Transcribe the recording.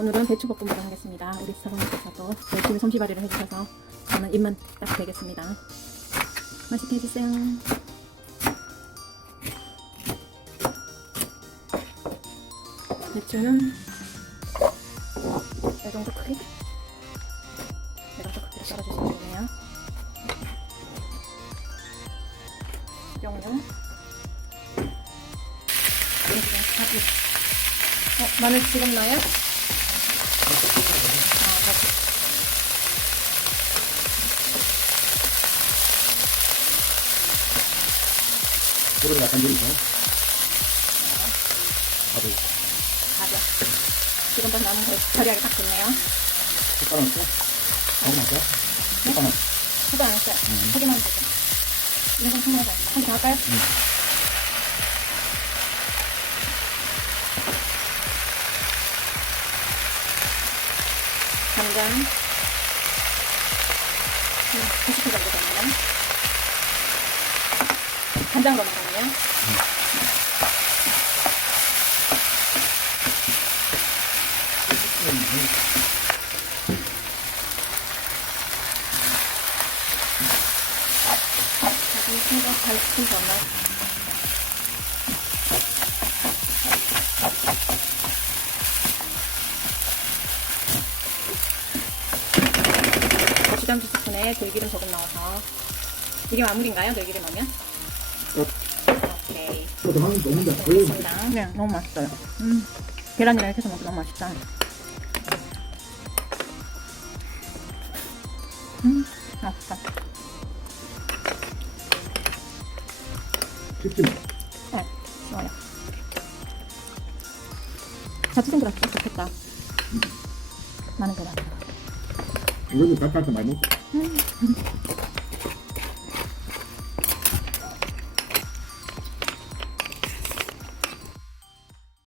오늘은 배추볶음을 하겠습니다. 우리 서방님께서도 열심히 솜씨발이를 해주셔서 저는 입만 딱 되겠습니다. 맛있게 해주세요. 배추는 이 정도 크기? 이 정도 크기로 썰어주시면 되네요. 식용유 가지. 어, 마늘 지금 넣어요? 그러면 약간 좀 있어. 밥을 가죠. 지금부터 넣으면 거의 처리하기 딱 좋네요. 숟가락 넣고 너무 많죠? 숟가락 수도 안 했어요. 음. 하기만 되죠. 이건 충분하죠. 한번 더 할까요? 간 당근 90g 정도 됩니다. 간장 넣는거든요 음. 그리고 8스푼 정도. 2점 티스푼에 들기름 조금 넣어서 이게 마무리인가요? 들기름 하면? 어. 오케이. 저도 한 너무 좋습니다. 네, 너무 맛있어요. 음, 계란이랑 이렇게 해서 먹으면 너무 맛있다. 음, 맛있다. 네, 좋아요. 자취 좀 그렇게 좋겠다. 많은 계란. 이거는 닭갈비 많이 음.